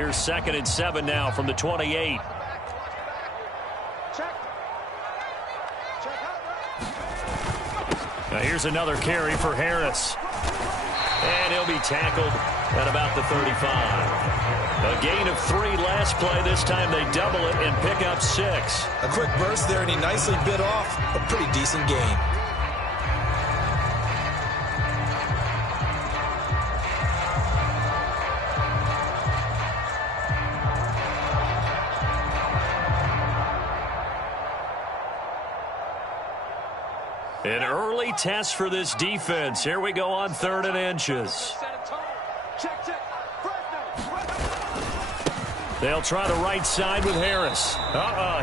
Here's 2nd and 7 now from the 28. Now here's another carry for Harris. And he'll be tackled at about the 35. A gain of 3 last play. This time they double it and pick up 6. A quick burst there, and he nicely bit off a pretty decent gain. An early test for this defense. Here we go on 3rd and inches. They'll try the right side with Harris.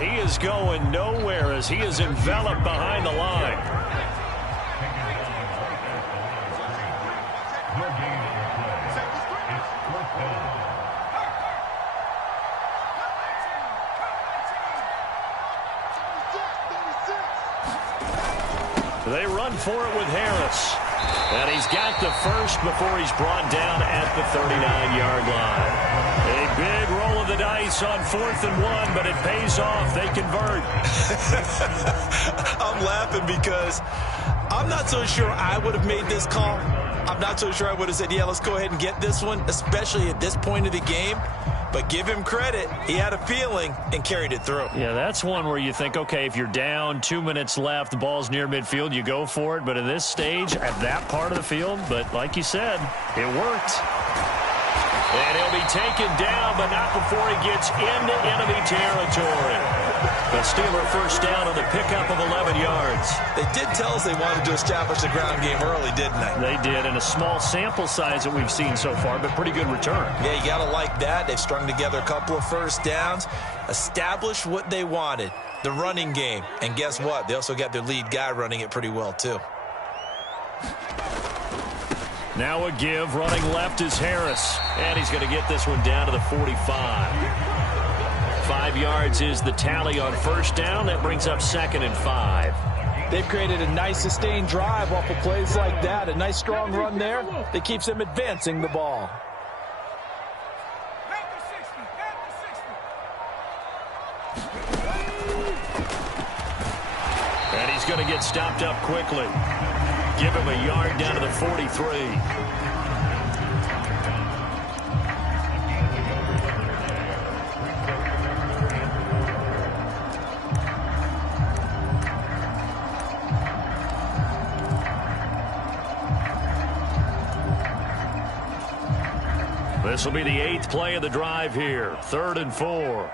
He is going nowhere as he is enveloped behind the line. They run for it with Harris. And he's got the first before he's brought down at the 39-yard line. A big roll of the dice on 4th and 1, but it pays off. They convert. I'm laughing because I'm not so sure I would have made this call. I'm not so sure I would have said, yeah, let's go ahead and get this one, especially at this point of the game. But give him credit. He had a feeling and carried it through. Yeah, that's one where you think, okay, if you're down, 2 minutes left, the ball's near midfield, you go for it. But at this stage, at that part of the field, but like you said, it worked. And he'll be taken down, but not before he gets into enemy territory. The Steeler first down on the pickup of 11 yards. They did tell us they wanted to establish the ground game early, didn't they? They did, in a small sample size that we've seen so far, but pretty good return. Yeah, you got to like that. They've strung together a couple of first downs, established what they wanted, the running game. And guess what? They also got their lead guy running it pretty well, too. Now a give, running left is Harris. And he's going to get this one down to the 45. 5 yards is the tally on first down. That brings up 2nd and 5. They've created a nice sustained drive off of plays like that. A nice strong run there that keeps them advancing the ball. And he's going to get stopped up quickly. Give him a yard down to the 43. This will be the 8th play of the drive here. 3rd and 4.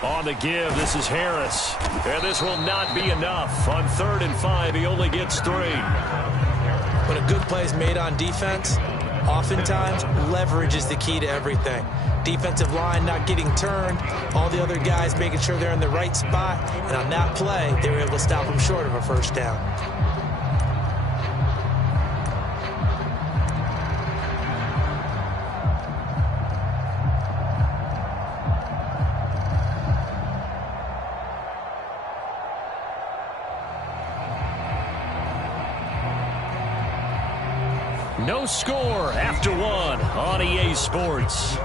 On the give, this is Harris. And this will not be enough. On 3rd and 5, he only gets 3. When a good play is made on defense, oftentimes leverage is the key to everything. Defensive line not getting turned, all the other guys making sure they're in the right spot, and on that play, they were able to stop them short of a first down. No score after 1 on EA Sports.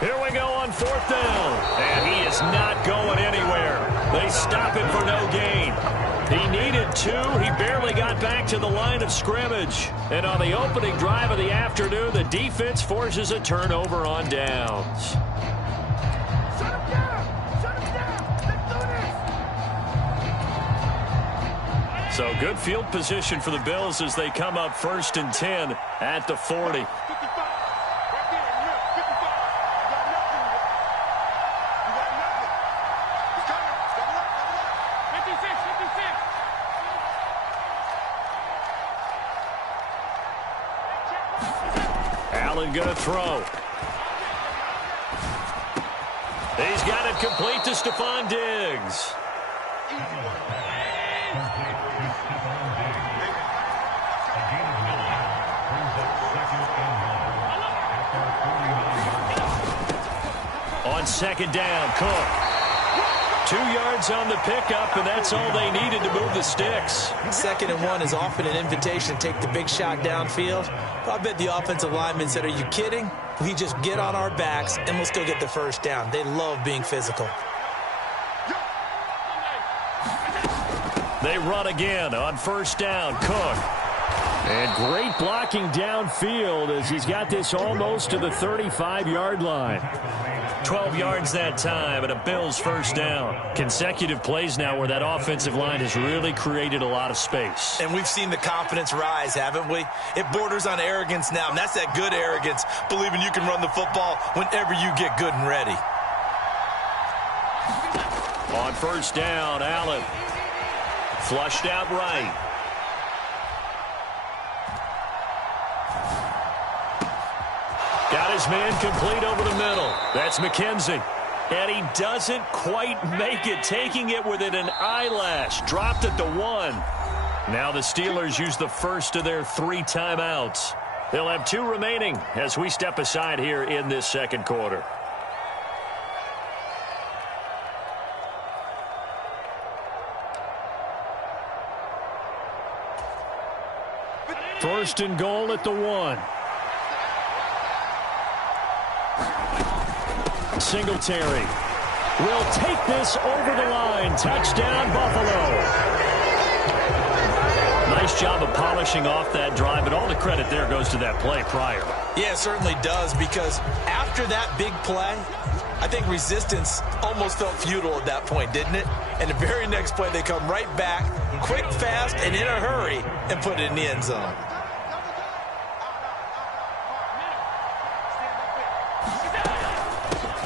Here we go on 4th down. And he is not going anywhere. They stop him for no gain. He needed 2. He barely got back to the line of scrimmage. And on the opening drive of the afternoon, the defense forces a turnover on downs. Shut him down. Shut him down. Let's do this. So good field position for the Bills as they come up 1st and 10 at the 40. Allen going to throw. He's got it complete to Stephon Diggs. On second down, Cook. 2 yards on the pickup, and that's all they needed to move the sticks. 2nd and 1 is often an invitation to take the big shot downfield. But I bet the offensive linemen said, are you kidding? We just get on our backs, and we'll still get the first down. They love being physical. They run again on first down, Cook. And great blocking downfield as he's got this almost to the 35-yard line. 12 yards that time and a Bills first down. Consecutive plays now where that offensive line has really created a lot of space. And we've seen the confidence rise, haven't we? It borders on arrogance now, and that's that good arrogance, believing you can run the football whenever you get good and ready. On first down, Allen. Flushed out right. Got his man complete over the middle. That's McKenzie. And he doesn't quite make it, taking it within an eyelash. Dropped at the 1. Now the Steelers use the first of their 3 timeouts. They'll have 2 remaining as we step aside here in this second quarter. First and goal at the 1. Singletary will take this over the line. Touchdown, Buffalo. Nice job of polishing off that drive, but all the credit there goes to that play prior. Yeah, it certainly does, because after that big play, I think resistance almost felt futile at that point, didn't it? And the very next play, they come right back, quick, fast, and in a hurry, and put it in the end zone.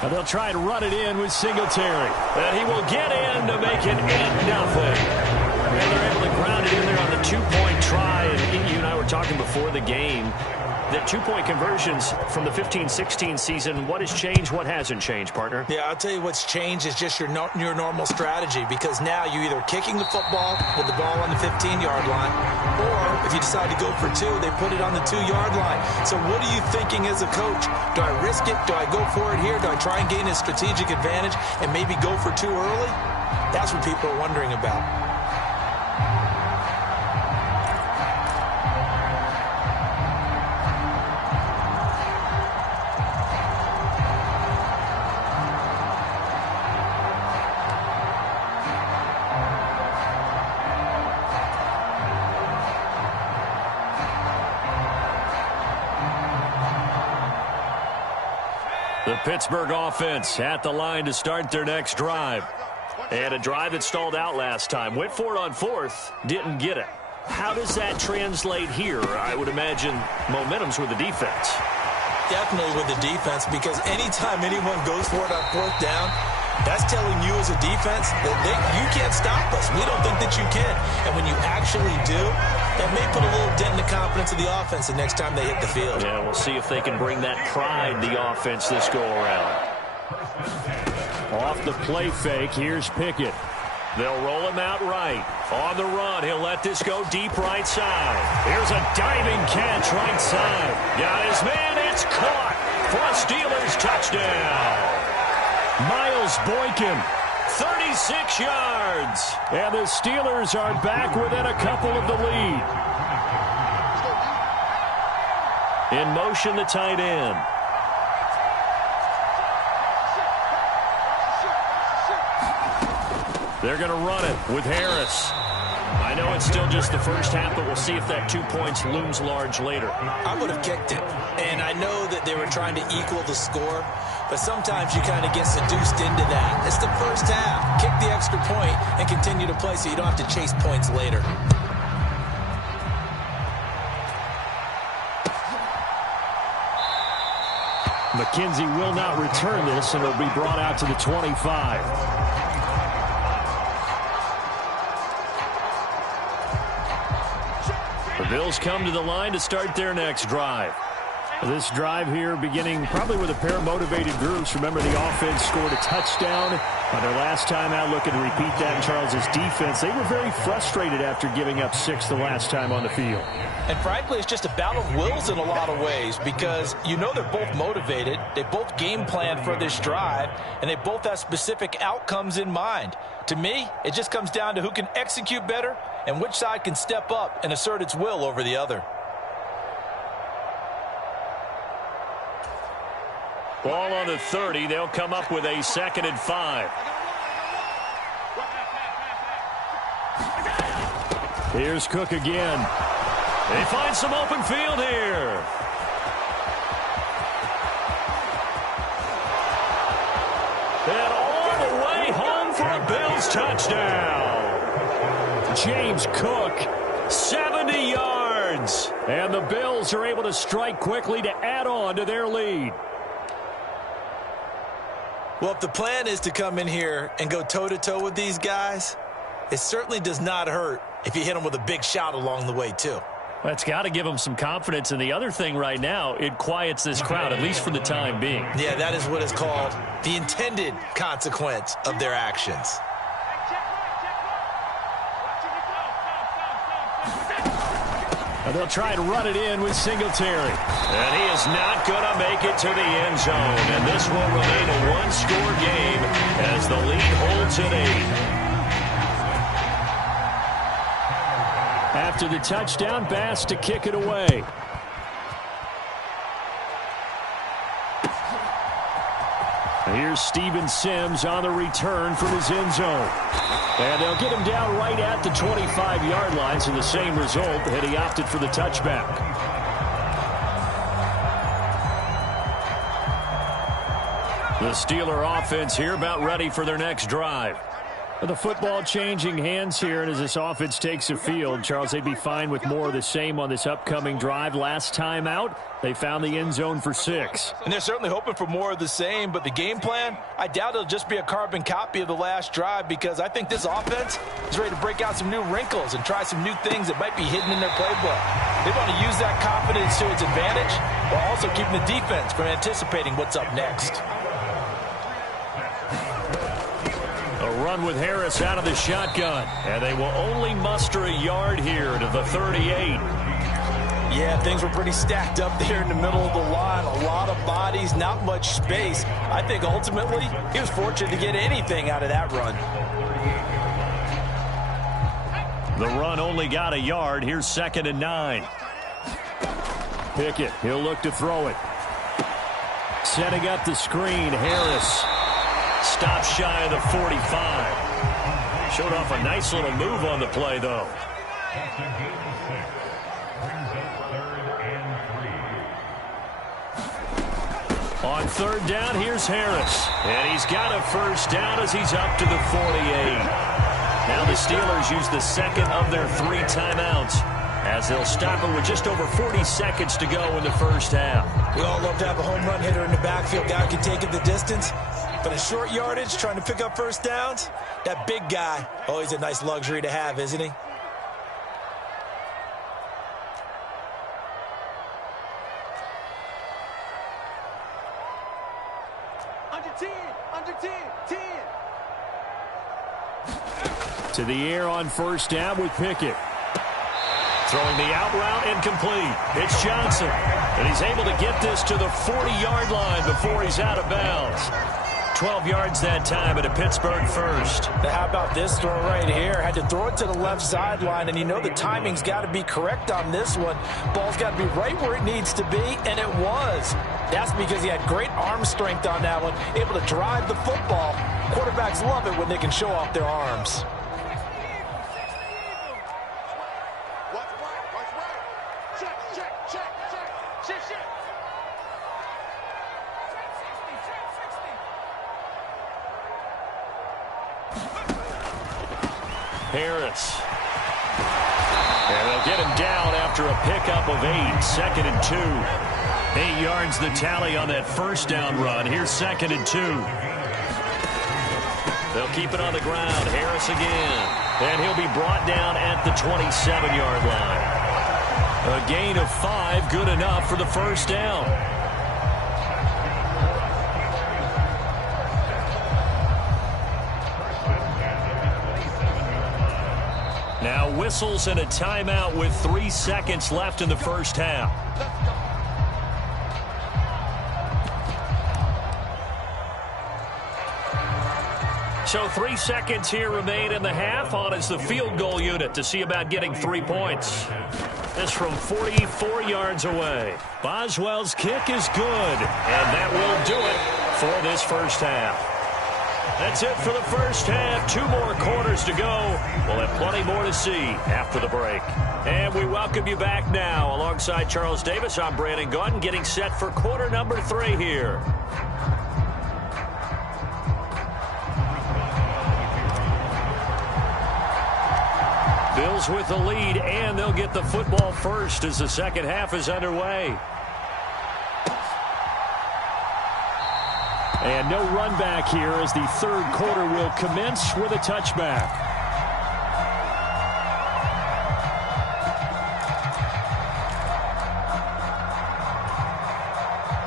And they'll try to run it in with Singletary. And he will get in to make it 8-0. And they're able to ground it in there on the 2-point try. And you and I were talking before the game that 2-point conversions from the 15-16 season, what has changed, what hasn't changed, partner? Yeah, I'll tell you what's changed is just your normal strategy, because now you're either kicking the football with the ball on the 15-yard line, or if you decide to go for 2, they put it on the 2-yard line. So what are you thinking as a coach? Do I risk it? Do I go for it here? Do I try and gain a strategic advantage and maybe go for 2 early? That's what people are wondering about. The Pittsburgh offense at the line to start their next drive. And a drive that stalled out last time. Went for it on 4th, didn't get it. How does that translate here? I would imagine momentum's with the defense. Definitely with the defense, because anytime anyone goes for it on 4th down, that's telling you as a defense that you can't stop us. We don't think that you can. And when you actually do, that may put a little dent in the confidence of the offense the next time they hit the field. Yeah, we'll see if they can bring that pride, the offense, this go-around. Off the play fake, here's Pickett. They'll roll him out right. On the run, he'll let this go deep right side. Here's a diving catch right side. Got his man, it's caught for a Steelers touchdown. Miles Boykin, 36 yards. And the Steelers are back within a couple of the lead. In motion, the tight end. They're going to run it with Harris. I know it's still just the first half, but we'll see if that 2 points looms large later. I would have kicked it. And I know that they were trying to equal the score, but sometimes you kind of get seduced into that. It's the first half. Kick the extra point and continue to play so you don't have to chase points later. McKenzie will not return this, and it'll be brought out to the 25. The Bills come to the line to start their next drive. This drive here beginning probably with a pair of motivated groups. Remember, the offense scored a touchdown on their last time out. Looking to repeat that in Charles's defense. They were very frustrated after giving up 6 the last time on the field. And frankly, it's just a battle of wills in a lot of ways because you know they're both motivated. They both game plan for this drive, and they both have specific outcomes in mind. To me, it just comes down to who can execute better and which side can step up and assert its will over the other. Ball on the 30. They'll come up with a 2nd and 5. Here's Cook again. They find some open field here. And all the way home for a Bills touchdown. James Cook, 70 yards. And the Bills are able to strike quickly to add on to their lead. Well, if the plan is to come in here and go toe-to-toe with these guys, it certainly does not hurt if you hit them with a big shot along the way, too. That's got to give them some confidence. And the other thing right now, it quiets this crowd, at least for the time being. Yeah, that is what is called the intended consequence of their actions. And they'll try and run it in with Singletary. And he is not going to make it to the end zone. And this will remain a one-score game as the lead holds at 8. After the touchdown, Bass to kick it away. Here's Steven Sims on the return from his end zone. And they'll get him down right at the 25-yard line, so the same result, had he opted for the touchback. The Steeler offense here about ready for their next drive. The football changing hands here, and as this offense takes the field, Charles, they'd be fine with more of the same on this upcoming drive. Last time out, they found the end zone for 6. And they're certainly hoping for more of the same, but the game plan, I doubt it'll just be a carbon copy of the last drive because I think this offense is ready to break out some new wrinkles and try some new things that might be hidden in their playbook. They want to use that confidence to its advantage while also keeping the defense from anticipating what's up next. Run with Harris out of the shotgun, and they will only muster a yard here to the 38. Yeah, things were pretty stacked up there in the middle of the line. A lot of bodies, not much space. I think ultimately he was fortunate to get anything out of that run. The run only got a yard. Here's 2nd and 9. Pickett, he'll look to throw it. Setting up the screen, Harris. Stops shy of the 45. Showed off a nice little move on the play, though. On 3rd down, here's Harris. And he's got a 1st down as he's up to the 48. Now the Steelers use the 2nd of their 3 timeouts as they'll stop it with just over 40 seconds to go in the first half. We all love to have a home run hitter in the backfield. Guy who can take it the distance. But a short yardage, trying to pick up 1st downs, that big guy, always a nice luxury to have, isn't he? Under 10, under 10, 10. To the air on 1st down with Pickett. Throwing the out route incomplete. It's Johnson. And he's able to get this to the 40-yard line before he's out of bounds. 12 yards that time at a Pittsburgh 1st. How about this throw right here? Had to throw it to the left sideline, and you know the timing's got to be correct on this one. Ball's got to be right where it needs to be, and it was. That's because he had great arm strength on that one, able to drive the football. Quarterbacks love it when they can show off their arms. Harris. And they'll get him down after a pickup of 8. 2nd and 2. 8 yards the tally on that 1st down run. Here's 2nd and 2. They'll keep it on the ground. Harris again. And he'll be brought down at the 27-yard line. A gain of 5, good enough for the first down. Now whistles and a timeout with 3 seconds left in the first half. So 3 seconds here remain in the half. On is the field goal unit to see about getting 3 points. This from 44 yards away. Boswell's kick is good, and that will do it for this first half. That's it for the first half. 2 more quarters to go. We'll have plenty more to see after the break. And we welcome you back now. Alongside Charles Davis, I'm Brandon Gaudin, getting set for quarter number 3 here. Bills with the lead, and they'll get the football first as the second half is underway. And no run back here as the third quarter will commence with a touchback.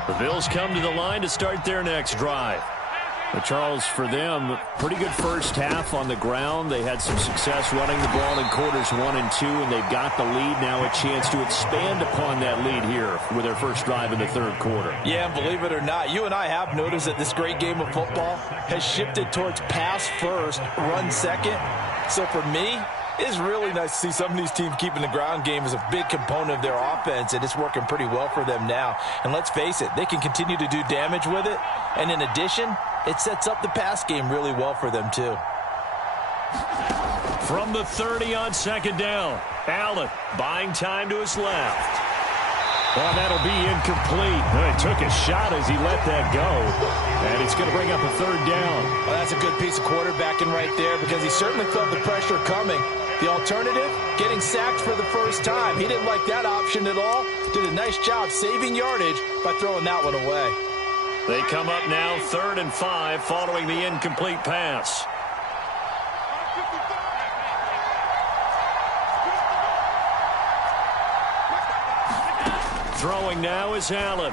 The Bills come to the line to start their next drive. But Charles, for them, pretty good first half on the ground. They had some success running the ball in quarters 1 and 2, and they've got the lead. Now a chance to expand upon that lead here with their first drive in the third quarter. Yeah, and believe it or not, you and I have noticed that this great game of football has shifted towards pass first, run second. So for me, it's really nice to see some of these teams keeping the ground game as a big component of their offense, and it's working pretty well for them now. And let's face it, they can continue to do damage with it. And in addition, it sets up the pass game really well for them, too. From the 30 on second down, Allen buying time to his left. Well, that'll be incomplete. He took a shot as he let that go. And it's going to bring up a third down. Well, that's a good piece of quarterbacking right there because he certainly felt the pressure coming. The alternative, getting sacked for the first time. He didn't like that option at all. Did a nice job saving yardage by throwing that one away. They come up now 3rd and 5 following the incomplete pass. Throwing now is Allen.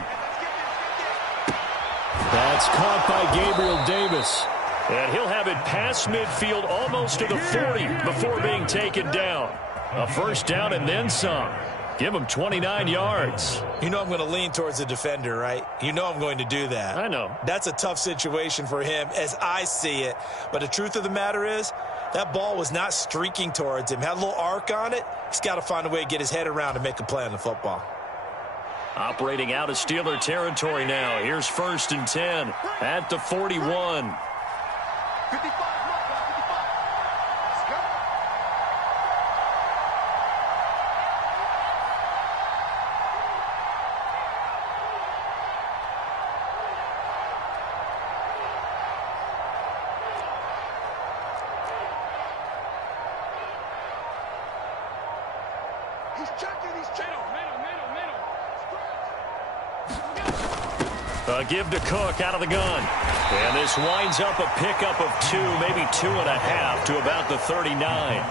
That's caught by Gabriel Davis. And he'll have it past midfield almost to the 40 before being taken down. A first down and then some. Give him 29 yards. You know I'm going to lean towards the defender, right? You know I'm going to do that. I know. That's a tough situation for him as I see it. But the truth of the matter is, that ball was not streaking towards him. Had a little arc on it. He's got to find a way to get his head around and make a play on the football. Operating out of Steeler territory now. Here's 1st and 10 at the 41. 55, 55. Let's go. He's checking, he's checking. Middle. A give to Cook out of the gun. And this winds up a pickup of 2, maybe 2.5 to about the 39.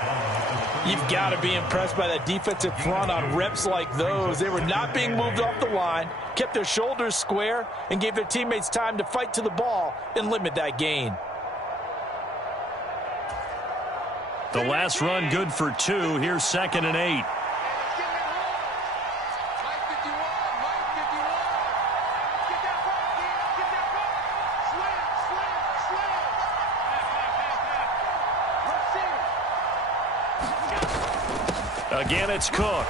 You've got to be impressed by that defensive front on reps like those. They were not being moved off the line, kept their shoulders square, and gave their teammates time to fight to the ball and limit that gain. The last run good for 2. Here's 2nd and 8. Again, it's Cook.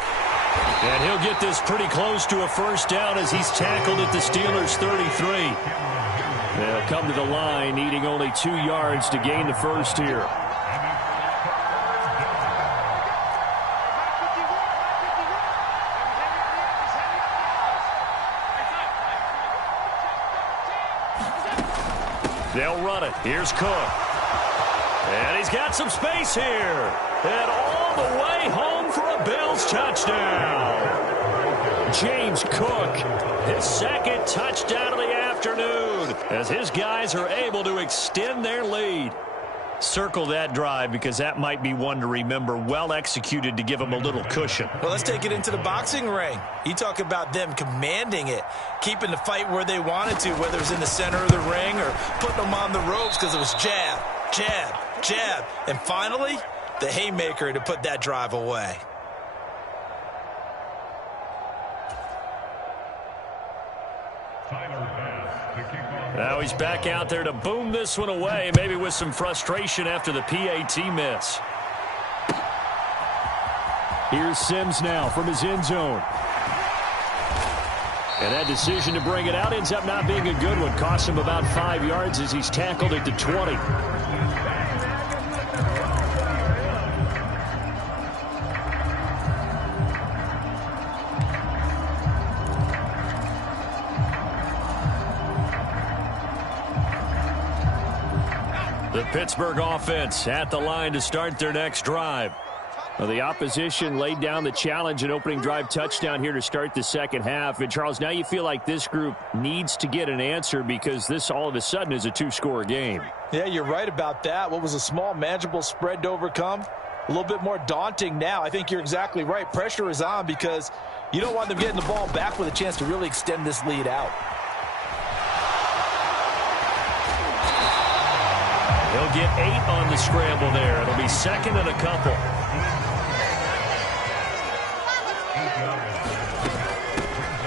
And he'll get this pretty close to a first down as he's tackled at the Steelers' 33. They'll come to the line, needing only 2 yards to gain the first here. They'll run it. Here's Cook. And he's got some space here. And all the way home for a Bills touchdown. James Cook, his 2nd touchdown of the afternoon, as his guys are able to extend their lead. Circle that drive because that might be one to remember. Well executed to give them a little cushion. Well, let's take it into the boxing ring. You talk about them commanding it, keeping the fight where they wanted to, whether it was in the center of the ring or putting them on the ropes because it was jab, jab, jab. And finally, the haymaker to put that drive away. Now he's back out there to boom this one away, maybe with some frustration after the PAT miss. Here's Sims now from his end zone. And that decision to bring it out ends up not being a good one. Cost him about 5 yards as he's tackled at the 20. The Pittsburgh offense at the line to start their next drive. Well, the opposition laid down the challenge and opening drive touchdown here to start the second half. And, Charles, now you feel like this group needs to get an answer because this all of a sudden is a two-score game. Yeah, you're right about that. What was a small, manageable spread to overcome? A little bit more daunting now. I think you're exactly right. Pressure is on because you don't want them getting the ball back with a chance to really extend this lead out. He'll get 8 on the scramble there. It'll be second and a couple.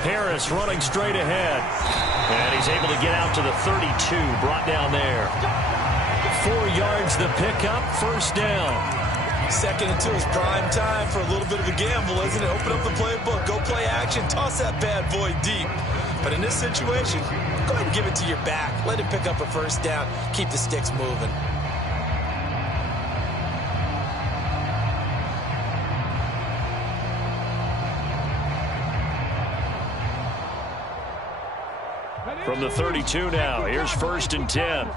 Harris running straight ahead. And he's able to get out to the 32. Brought down there. 4 yards the pickup. First down. Second and 2 is prime time for a little bit of a gamble, isn't it? Open up the playbook. Go play action. Toss that bad boy deep. But in this situation, go ahead and give it to your back. Let him pick up a first down. Keep the sticks moving. From the 32 now, here's first and 10.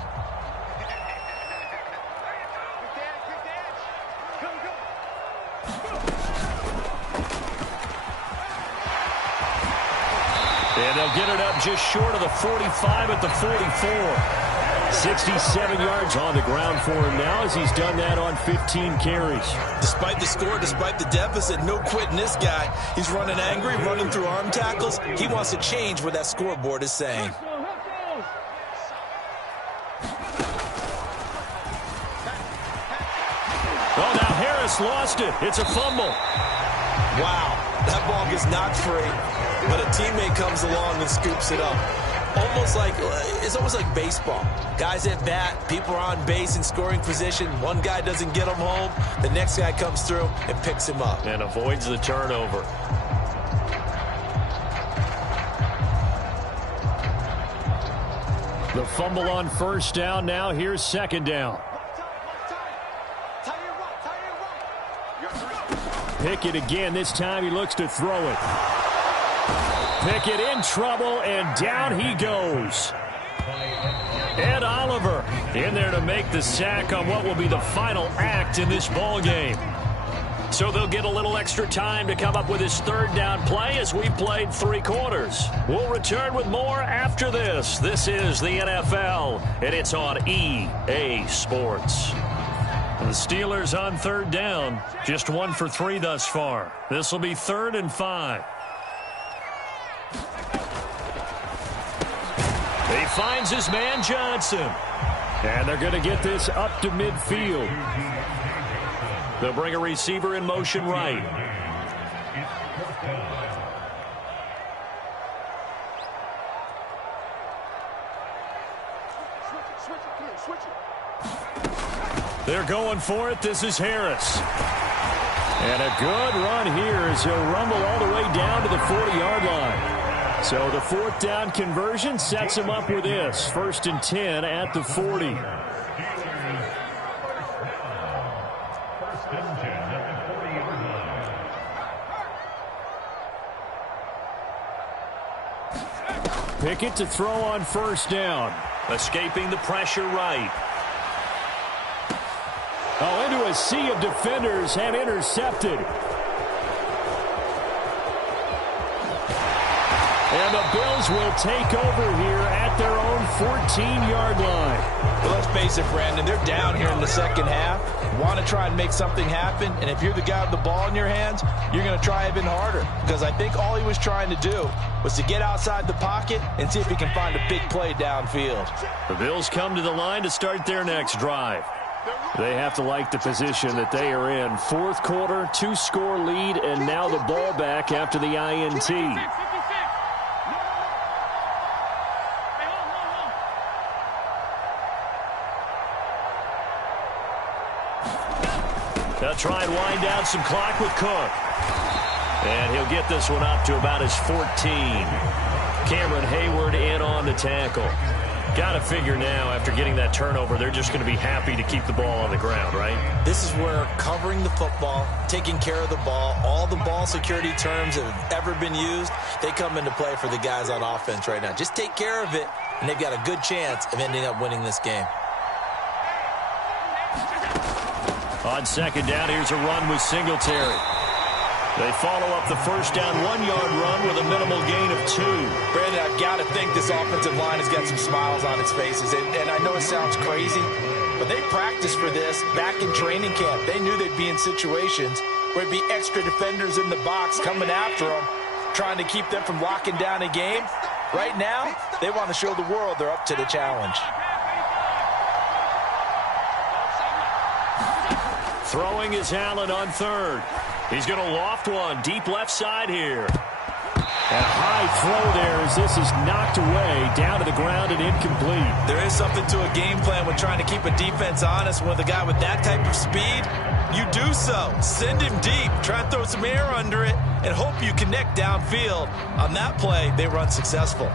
And they'll get it up just short of the 45 at the 44. 67 yards on the ground for him now as he's done that on 15 carries. Despite the score, despite the deficit, no quitting this guy. He's running angry, running through arm tackles. He wants to change what that scoreboard is saying. Well, now Harris lost it. It's a fumble. Wow, that ball gets knocked free, but a teammate comes along and scoops it up. It's almost like baseball. Guys at bat, people are on base in scoring position. One guy doesn't get him home. The next guy comes through and picks him up. And avoids the turnover. The fumble on first down. Now here's second down. Pickett again. This time he looks to throw it. Pickett in trouble, and down he goes. Ed Oliver in there to make the sack on what will be the final act in this ball game. So they'll get a little extra time to come up with his third down play as we played 3 quarters. We'll return with more after this. This is the NFL, and it's on EA Sports. The Steelers on third down, just 1 for 3 thus far. This will be 3rd and 5. He finds his man Johnson. And they're going to get this up to midfield. They'll bring a receiver in motion right. They're going for it. This is Harris. And a good run here as he'll rumble all the way down to the 40-yard line. So the 4th down conversion sets him up with this. 1st and 10 at the 40. Pickett to throw on first down. Escaping the pressure right. Oh, into a sea of defenders and intercepted. And the Bills will take over here at their own 14-yard line. But let's face it, Brandon, they're down here in the second half. Want to try and make something happen, and if you're the guy with the ball in your hands, you're going to try even harder, because I think all he was trying to do was to get outside the pocket and see if he can find a big play downfield. The Bills come to the line to start their next drive. They have to like the position that they are in. Fourth quarter, 2-score lead, and now the ball back after the INT. They'll try and wind down some clock with Cook. And he'll get this one up to about his 14. Cameron Hayward in on the tackle. Got to figure now, after getting that turnover, they're just going to be happy to keep the ball on the ground, right? This is where covering the football, taking care of the ball, all the ball security terms that have ever been used, they come into play for the guys on offense right now. Just take care of it, and they've got a good chance of ending up winning this game. On second down, here's a run with Singletary. They follow up the first down 1-yard run with a minimal gain of 2. Brandon, I've got to think this offensive line has got some smiles on its faces. And I know it sounds crazy, but they practiced for this back in training camp. They knew they'd be in situations where it'd be extra defenders in the box coming after them, trying to keep them from locking down a game. Right now, they want to show the world they're up to the challenge. Throwing is Allen on third. He's going to loft one deep left side here. And a high throw there as this is knocked away down to the ground and incomplete. There is something to a game plan when trying to keep a defense honest. With a guy with that type of speed, you do so. Send him deep. Try and throw some air under it and hope you connect downfield. On that play, they run successful.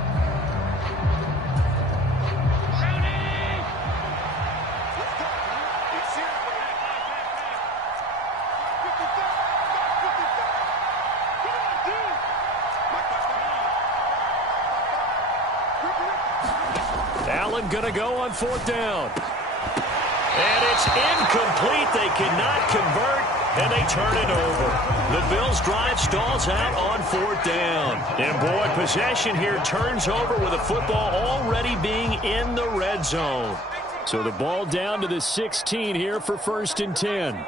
Allen going to go on fourth down. And it's incomplete. They cannot convert, and they turn it over. The Bills' drive stalls out on fourth down. And, boy, possession here turns over with the football already being in the red zone. So the ball down to the 16 here for 1st and 10.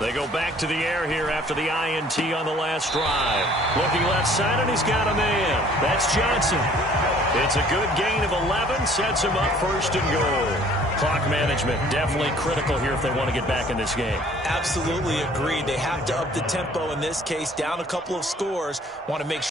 They go back to the air here after the INT on the last drive. Looking left side, and he's got a man. That's Johnson. It's a good gain of 11, sets him up 1st and goal. Clock management definitely critical here if they want to get back in this game. Absolutely agreed. They have to up the tempo in this case, down a couple of scores. Want to make sure